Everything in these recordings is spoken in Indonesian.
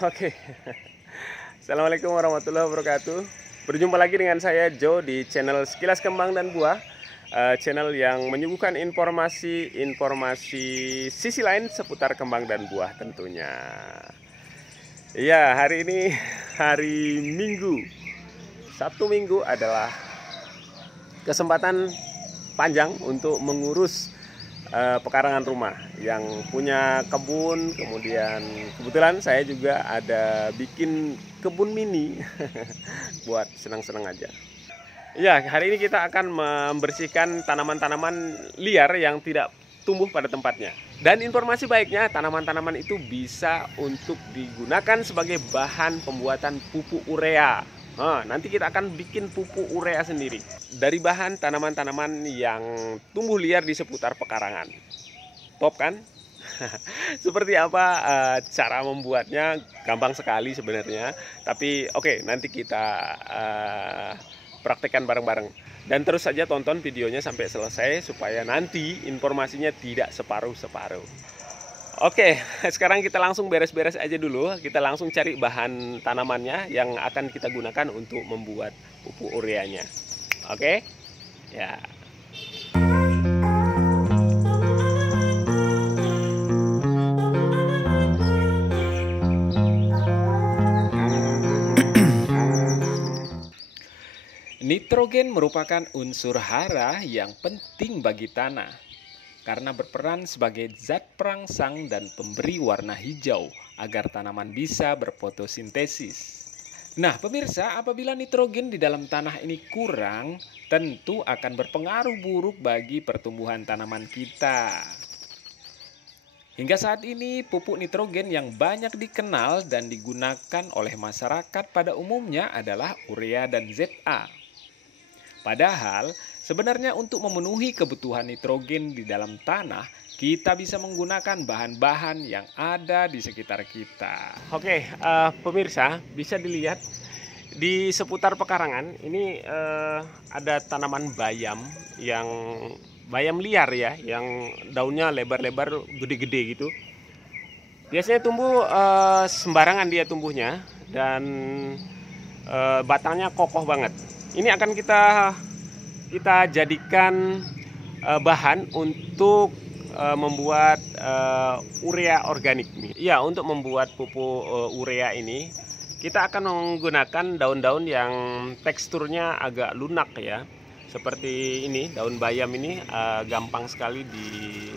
Oke, Assalamualaikum warahmatullahi wabarakatuh. Berjumpa lagi dengan saya Joe di channel Sekilas Kembang dan Buah, channel yang menyuguhkan informasi sisi lain seputar kembang dan buah tentunya. Iya, hari ini hari Minggu. Sabtu Minggu adalah kesempatan panjang untuk mengurus pekarangan rumah yang punya kebun. Kemudian kebetulan saya juga ada bikin kebun mini buat senang-senang aja. Ya, hari ini kita akan membersihkan tanaman-tanaman liar yang tidak tumbuh pada tempatnya. Dan informasi baiknya, tanaman-tanaman itu bisa untuk digunakan sebagai bahan pembuatan pupuk urea. Nah, nanti kita akan bikin pupuk urea sendiri dari bahan tanaman-tanaman yang tumbuh liar di seputar pekarangan. Top kan? Seperti apa cara membuatnya? Gampang sekali sebenarnya. Tapi oke, nanti kita praktekkan bareng-bareng. Dan terus saja tonton videonya sampai selesai supaya nanti informasinya tidak separuh-separuh. Oke, sekarang kita langsung beres-beres aja dulu. Kita langsung cari bahan tanamannya yang akan kita gunakan untuk membuat pupuk ureanya. Oke? Ya. Nitrogen merupakan unsur hara yang penting bagi tanah karena berperan sebagai zat perangsang dan pemberi warna hijau agar tanaman bisa berfotosintesis. Nah, pemirsa, apabila nitrogen di dalam tanah ini kurang, tentu akan berpengaruh buruk bagi pertumbuhan tanaman kita. Hingga saat ini, pupuk nitrogen yang banyak dikenal dan digunakan oleh masyarakat pada umumnya adalah urea dan ZA. Padahal, sebenarnya untuk memenuhi kebutuhan nitrogen di dalam tanah, kita bisa menggunakan bahan-bahan yang ada di sekitar kita. Oke, pemirsa, bisa dilihat di seputar pekarangan ini ada tanaman bayam yang bayam liar ya, yang daunnya lebar-lebar, gede-gede gitu. Biasanya tumbuh sembarangan dia tumbuhnya dan batangnya kokoh banget. Ini akan kita jadikan bahan untuk membuat urea organik nih. Ya, untuk membuat pupuk urea ini kita akan menggunakan daun-daun yang teksturnya agak lunak ya. Seperti ini, daun bayam ini gampang sekali di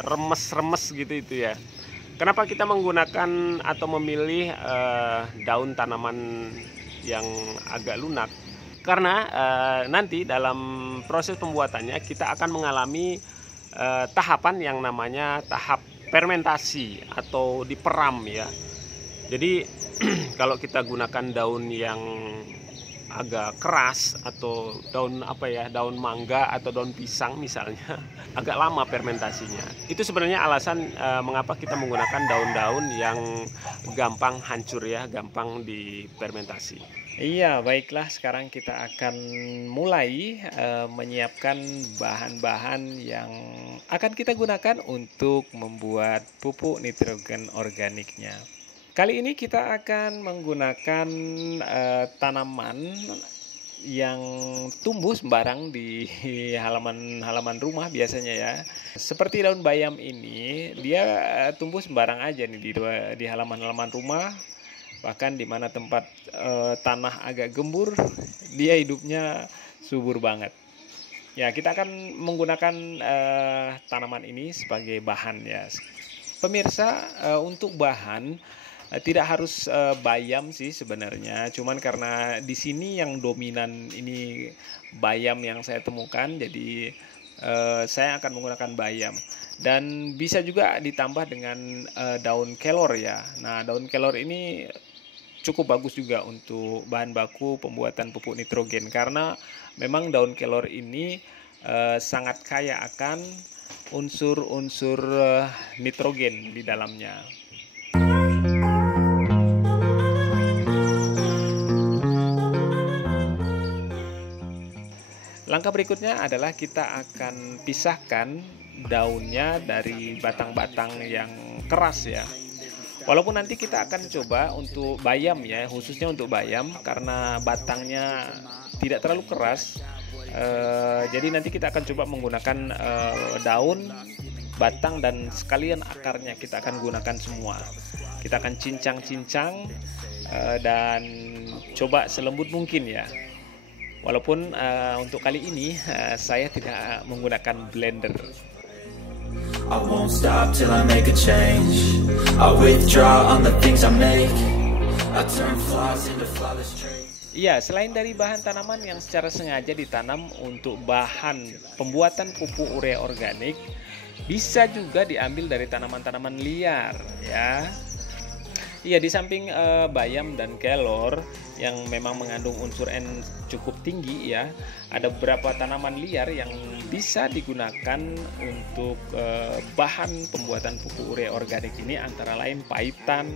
remes-remes gitu itu ya. Kenapa kita menggunakan atau memilih daun tanaman yang agak lunak? Karena nanti dalam proses pembuatannya kita akan mengalami tahapan yang namanya tahap fermentasi atau diperam ya. Jadi kalau kita gunakan daun yang agak keras atau daun daun mangga atau daun pisang misalnya, agak lama fermentasinya. Itu sebenarnya alasan mengapa kita menggunakan daun-daun yang gampang hancur ya, gampang difermentasi. Iya, baiklah, sekarang kita akan mulai menyiapkan bahan-bahan yang akan kita gunakan untuk membuat pupuk nitrogen organiknya. Kali ini kita akan menggunakan tanaman yang tumbuh sembarang di halaman rumah biasanya ya. Seperti daun bayam ini, dia tumbuh sembarang aja nih di halaman rumah. Bahkan di mana tempat tanah agak gembur, dia hidupnya subur banget. Ya, kita akan menggunakan tanaman ini sebagai bahan ya. Pemirsa, untuk bahan tidak harus bayam sih sebenarnya, cuman karena di sini yang dominan ini bayam yang saya temukan, jadi saya akan menggunakan bayam. Dan bisa juga ditambah dengan daun kelor ya. Nah, daun kelor ini cukup bagus juga untuk bahan baku pembuatan pupuk nitrogen karena memang daun kelor ini sangat kaya akan unsur-unsur nitrogen di dalamnya. Langkah berikutnya adalah kita akan pisahkan daunnya dari batang-batang yang keras ya. Walaupun nanti kita akan coba untuk bayam ya, khususnya untuk bayam karena batangnya tidak terlalu keras. Jadi nanti kita akan coba menggunakan daun, batang, dan sekalian akarnya kita akan gunakan semua. Kita akan cincang-cincang dan coba selembut mungkin ya. Walaupun untuk kali ini saya tidak menggunakan blender. I won't stop till I make a change. I withdraw on the things I make. I turn flaws into flawless traits. Iya, selain dari bahan tanaman yang secara sengaja ditanam untuk bahan pembuatan pupuk urea organik, bisa juga diambil dari tanaman-tanaman liar ya. Iya, di samping bayam dan kelor yang memang mengandung unsur N cukup tinggi ya, ada beberapa tanaman liar yang bisa digunakan untuk bahan pembuatan pupuk urea organik ini, antara lain paitan,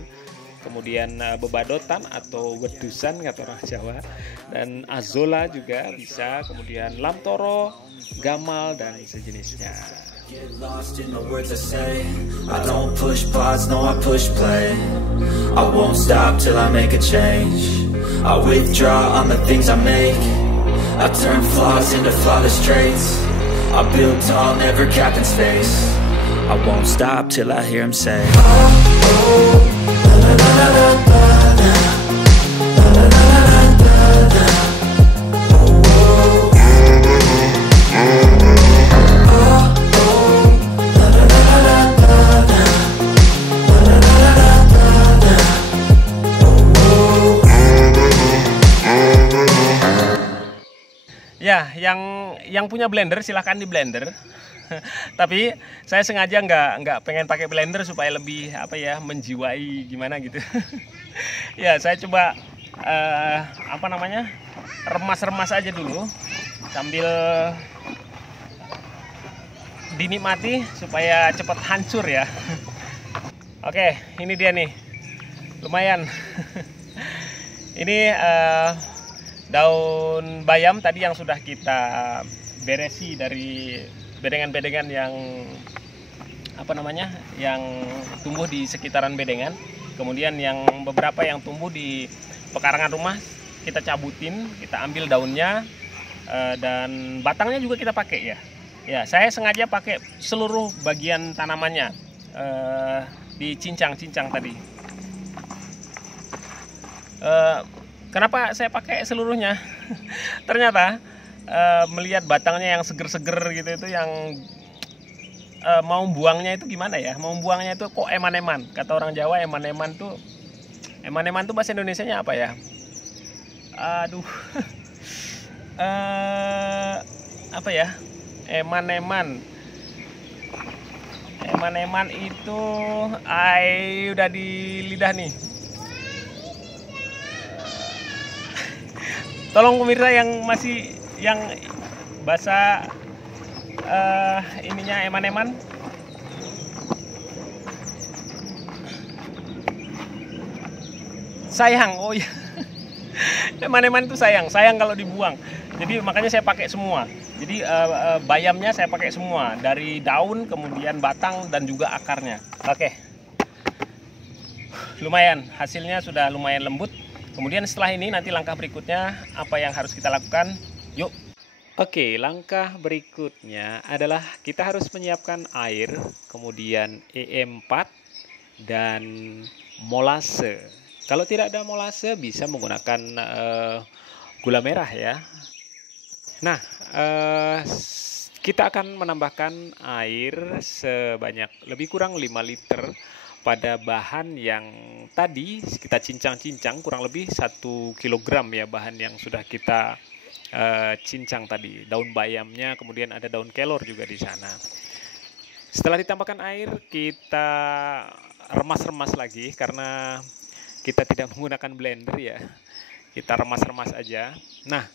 kemudian bebadotan atau wedusan kata orang Jawa, dan azola juga bisa, kemudian lamtoro, gamal, dan sejenisnya. Get lost in the words I say. I don't push pause, no I push play. I won't stop till I make a change. I withdraw on the things I make. I turn flaws into flawless traits. I build tall, never capped in space. I won't stop till I hear him say, oh, oh, la, la, la, la, la, la. Ya, yang punya blender silahkan di blender. Tapi saya sengaja nggak pengen pakai blender supaya lebih menjiwai gimana gitu. Ya, saya coba remas-remas aja dulu sambil dinikmati supaya cepat hancur ya. Oke, ini dia nih, lumayan. Ini daun bayam tadi yang sudah kita beresi dari bedengan-bedengan yang yang tumbuh di sekitaran bedengan. Kemudian yang beberapa yang tumbuh di pekarangan rumah kita cabutin, kita ambil daunnya dan batangnya juga kita pakai ya. Ya, saya sengaja pakai seluruh bagian tanamannya, dicincang-cincang tadi. Kenapa saya pakai seluruhnya? Ternyata melihat batangnya yang seger-seger gitu, itu yang mau buangnya itu gimana ya? Mau buangnya itu kok eman-eman. Kata orang Jawa eman-eman tuh bahasa Indonesianya apa ya? Aduh. Apa ya? Eman-eman. Eman-eman itu udah di lidah nih. Tolong pemirsa yang bahasa ininya eman-eman. Sayang, oh ya. Eman-eman itu sayang kalau dibuang. Jadi makanya saya pakai semua. Jadi bayamnya saya pakai semua, dari daun, kemudian batang, dan juga akarnya. Oke. Lumayan, hasilnya sudah lumayan lembut. Kemudian setelah ini nanti langkah berikutnya apa yang harus kita lakukan? Yuk. Oke, langkah berikutnya adalah kita harus menyiapkan air, kemudian E4 dan molase. Kalau tidak ada molase bisa menggunakan gula merah ya. Nah, kita akan menambahkan air sebanyak lebih kurang 5 liter pada bahan yang tadi kita cincang-cincang, kurang lebih 1 kilogram ya bahan yang sudah kita cincang tadi. Daun bayamnya, kemudian ada daun kelor juga di sana. Setelah ditambahkan air, kita remas-remas lagi karena kita tidak menggunakan blender ya. Kita remas-remas aja. Nah,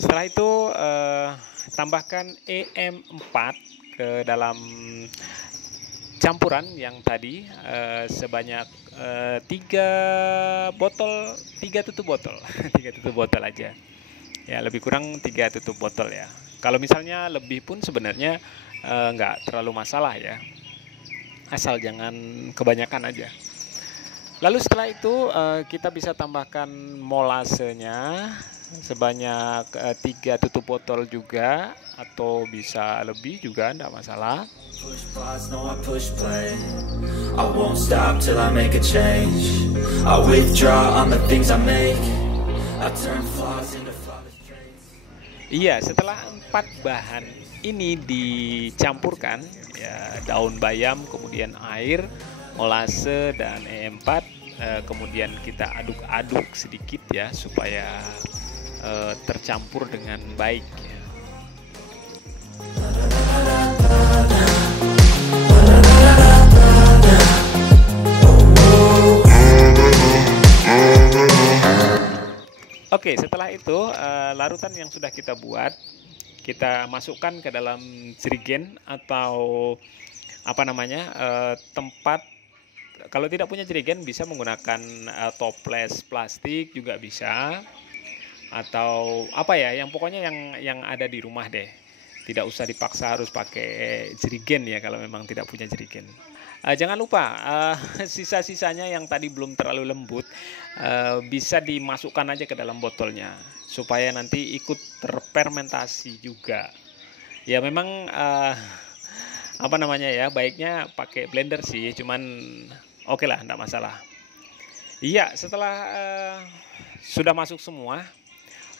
setelah itu tambahkan EM4 ke dalam campuran yang tadi sebanyak 3 tutup botol 3 tutup botol aja ya, lebih kurang 3 tutup botol ya. Kalau misalnya lebih pun sebenarnya nggak terlalu masalah ya, asal jangan kebanyakan aja. Lalu setelah itu kita bisa tambahkan molasenya sebanyak 3 tutup botol juga, atau bisa lebih juga, tidak masalah. Push pause, no I push play. I won't stop till I make a change. I withdraw on the things I make. I turn flaws into flawless traits. Iya, setelah 4 bahan ini dicampurkan, ya, daun bayam, kemudian air, molase, dan E4, kemudian kita aduk-aduk sedikit ya supaya tercampur dengan baik. Oke, setelah itu larutan yang sudah kita buat kita masukkan ke dalam jerigen atau apa namanya tempat. Kalau tidak punya jerigen bisa menggunakan toples plastik juga bisa, atau apa ya, yang pokoknya yang ada di rumah deh. Tidak usah dipaksa harus pakai jerigen ya kalau memang tidak punya jerigen. Jangan lupa sisa-sisanya yang tadi belum terlalu lembut bisa dimasukkan aja ke dalam botolnya supaya nanti ikut terfermentasi juga. Ya memang apa namanya ya, baiknya pakai blender sih, cuman oke lah, enggak masalah. Iya, setelah sudah masuk semua,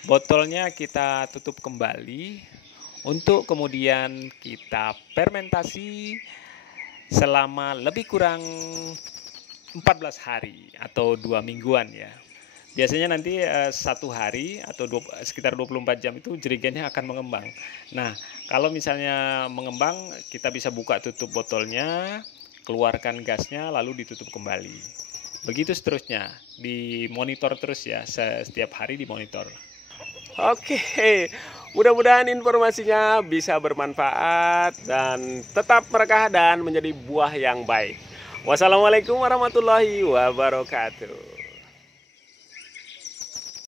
botolnya kita tutup kembali untuk kemudian kita fermentasi selama lebih kurang 14 hari atau 2 mingguan ya. Biasanya nanti 1 hari atau sekitar 24 jam itu jerigennya akan mengembang. Nah, kalau misalnya mengembang, kita bisa buka tutup botolnya, keluarkan gasnya, lalu ditutup kembali. Begitu seterusnya, dimonitor terus ya, setiap hari dimonitor. Oke, mudah-mudahan informasinya bisa bermanfaat dan tetap berkah dan menjadi buah yang baik. Wassalamualaikum warahmatullahi wabarakatuh.